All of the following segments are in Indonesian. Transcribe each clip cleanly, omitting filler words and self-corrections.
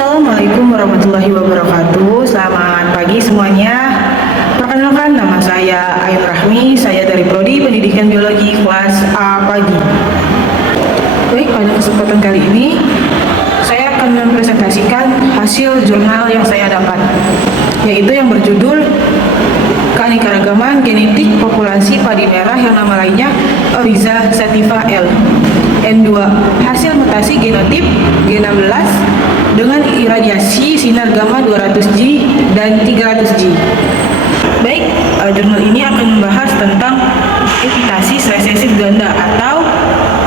Assalamualaikum warahmatullahi wabarakatuh. Selamat pagi semuanya. Perkenalkan, nama saya Ain Rahmi. Saya dari Prodi Pendidikan Biologi kelas A pagi. Baik, pada kesempatan kali ini saya akan mempresentasikan hasil jurnal yang saya dapat, yaitu yang berjudul Keanekaragaman Genetik Populasi Padi Merah yang nama lainnya Oryza sativa L. N2, hasil mutasi genotip G16 dengan iradiasi sinar gamma 200G dan 300G. Baik, jurnal ini akan membahas tentang epitasis resesif ganda atau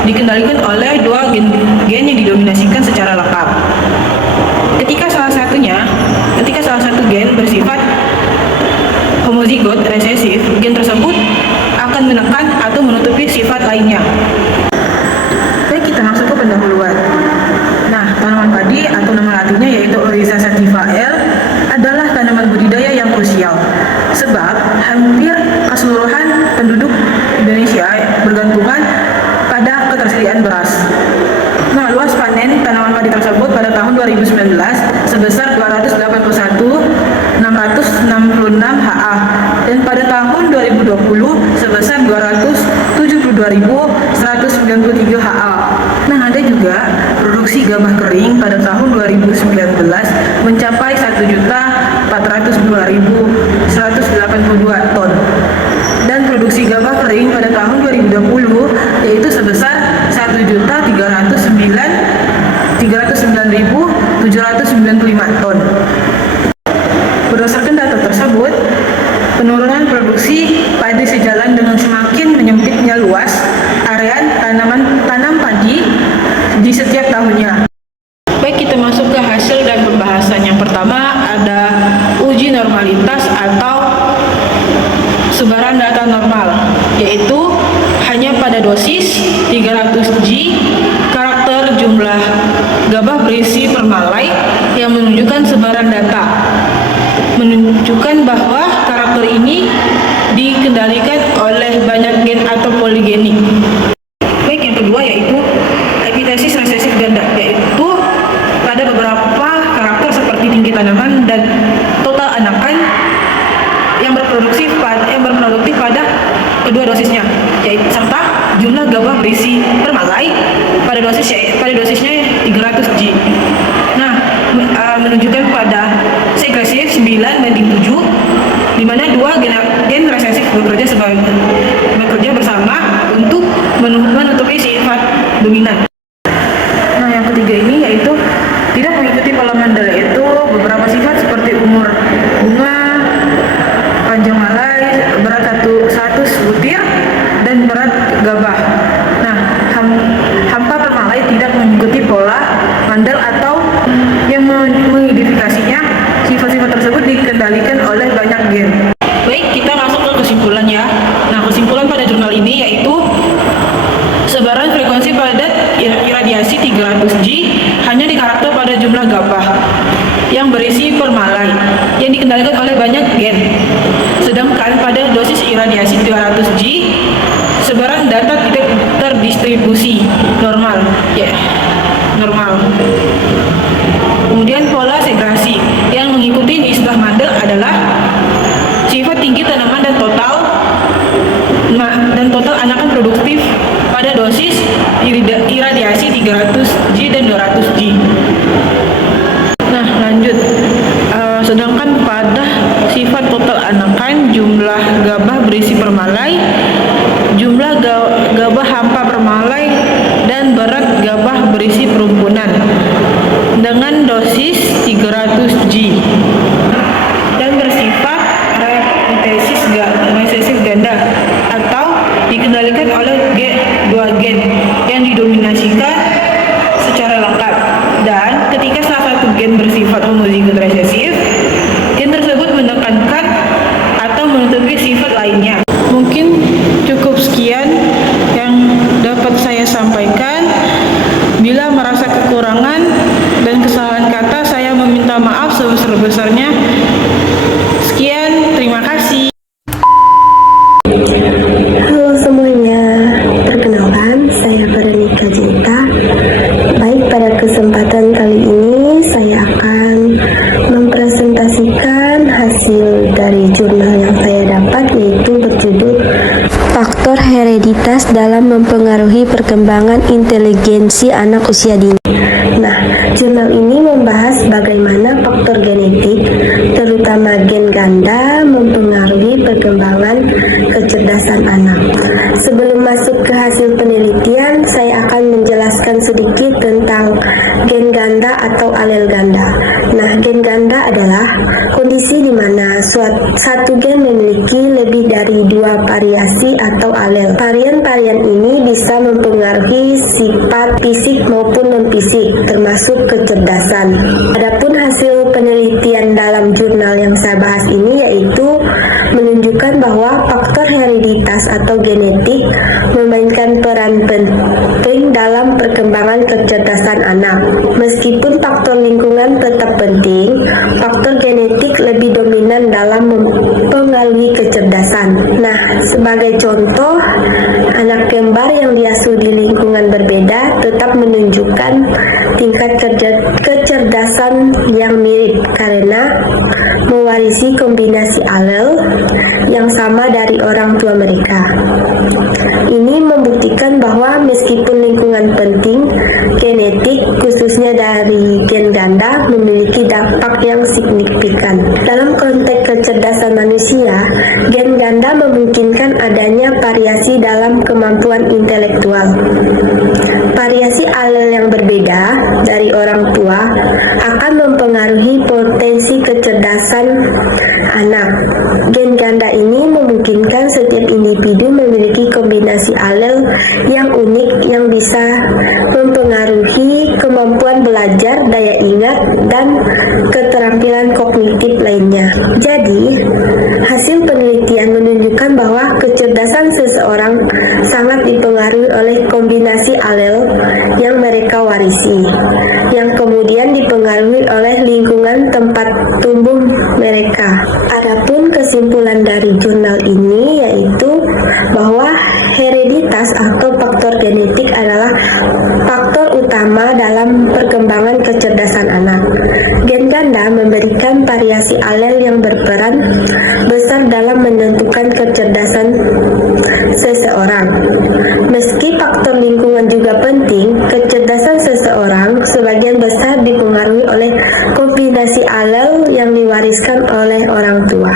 dikendalikan oleh dua gen yang didominasikan secara lengkap. Ketika salah satu gen bersifat homozigot resesif, gen tersebut akan menekan atau menutupi sifat lainnya. Baik, kita masuk ke pendahuluan. Nah, tanaman padi atau nama latinnya yaitu Oryza sativa L adalah tanaman budidaya yang krusial, sebab hampir keseluruhan penduduk Indonesia bergantungan pada ketersediaan beras. Nah, luas panen tanaman padi tersebut pada tahun 2019 sebesar 281.666 ha dan pada tahun 2020 sebesar 272.193 ha. Nah, ada juga produksi gabah kering pada tahun 2019 mencapai 1.402.182 ton dan produksi gabah kering pada tahun 2020 yaitu sebesar 1.309.795 ton. Berdasarkan data tersebut, penurunan produksi padi sejalan dengan semakin menyempitnya luas area tanam padi di setiap tahunnya. Baik, kita masuk ke hasil dan pembahasan. Yang pertama ada uji normalitas atau sebaran data normal, yaitu hanya pada dosis 300G karakter jumlah gabah berisi permalai yang menunjukkan sebaran data, menunjukkan bahwa karakter ini dikendalikan oleh banyak gen atau poligenik. Baik, yang kedua yaitu epitasis resesif ganda, yaitu pada beberapa karakter seperti tinggi tanaman dan total anakan yang berproduktif pada kedua dosisnya, yaitu serta jumlah gabah berisi permalai pada dosisnya 300G. Nah, menunjukkan pada segresif 9 banding 7, di mana dua gen resesif bekerja bersama untuk menutupi sifat dominan. Nah, yang ketiga ini yaitu tidak mengikuti pola Mendel, yaitu beberapa sifat seperti umur bunga, panjang malai, berat satu butir, dan berat gabah. Nah, hampa permalai tidak mengikuti pola Mendel atau yang mengidentifikasinya sifat-sifat tersebut dikendalikan oleh banyak gen. Baik, kita masuk ke kesimpulan ya. Nah, kesimpulan pada jurnal ini yaitu sebaran frekuensi pada iradiasi 300G hanya di karakter pada jumlah gabah yang berisi permalai yang dikendalikan oleh banyak gen. Sedangkan pada dosis iradiasi 300G sebaran data tidak terdistribusi normal. Normal. Kemudian pola segresi yang mengikuti istilah Mendel adalah sifat tinggi tanaman dan total anakan produktif pada dosis iradiasi 300G dan 200G. Nah, lanjut. Sedangkan pada sifat total anakan, jumlah gabah berisi permalai, jumlah gabah hampa permalai, dan berat gabah berisi perumpunan dengan dosis 300G dan bersifat resesif ganda atau dikendalikan oleh dua gen yang didominasikan secara lengkap. Dan ketika salah satu gen bersifat homozigot resesif, gen tersebut menekankan atau menutupi sifat lainnya. Mungkin cukup sekian yang dapat saya sampaikan. Bila merasa kekurangan dan kesalahan kata, saya meminta maaf sebesar-besarnya. Sekian, terima kasih. Halo semuanya, perkenalkan saya Veronica Cinta. Baik, pada kesempatan kali ini saya akan cerdas dalam mempengaruhi perkembangan inteligensi anak usia dini. Nah, jurnal ini membahas bagaimana faktor genetik, terutama gen ganda, mempengaruhi perkembangan kecerdasan anak. Sebelum masuk ke hasil penelitian, saya akan menjelaskan sedikit tentang gen ganda atau alel ganda. Nah, gen ganda adalah kondisi di mana satu gen memiliki lebih dari 2 variasi atau alel. Varian-varian ini bisa mempengaruhi sifat fisik maupun non-fisik, termasuk kecerdasan. Adapun hasil penelitian dalam jurnal yang saya bahas ini yaitu menunjukkan bahwa faktor hereditas atau genetik memainkan peran penting dalam perkembangan kecerdasan anak. Meskipun faktor lingkungan tetap penting, faktor genetik lebih dominan dalam mempengaruhi kecerdasan. Nah, sebagai contoh, anak kembar yang diasuh di lingkungan berbeda tetap menunjukkan tingkat kecerdasan yang mirip karena mewarisi kombinasi alel yang sama dari orang tua mereka. Ini membuktikan bahwa meskipun lingkungan penting, genetik khususnya dari gen ganda memiliki dampak yang signifikan. Dalam konteks kecerdasan manusia, gen ganda memungkinkan adanya variasi dalam kemampuan intelektual. Variasi alel yang berbeda dari orang tua akan mempengaruhi potensi kecerdasan anak. Gen ganda ini memungkinkan setiap individu memiliki kombinasi alel yang unik yang bisa mempengaruhi kemampuan belajar, daya ingat, dan keterampilan kognitif lainnya. Jadi, hasil penelitian menunjukkan bahwa kecerdasan seseorang sangat dipengaruhi oleh kombinasi alel yang mereka warisi, yang kemudian dipengaruhi oleh lingkungan tempat tumbuh mereka. Adapun kesimpulan dari jurnal ini yaitu bahwa hereditas atau faktor genetik adalah faktor utama dalam perkembangan kecerdasan anak. Gen ganda memberikan variasi alel yang berperan besar dalam menentukan kecerdasan seseorang. Meski faktor lingkungan juga penting, kecerdasan seseorang sebagian besar dipengaruhi oleh kombinasi alel yang diwariskan oleh orang tua.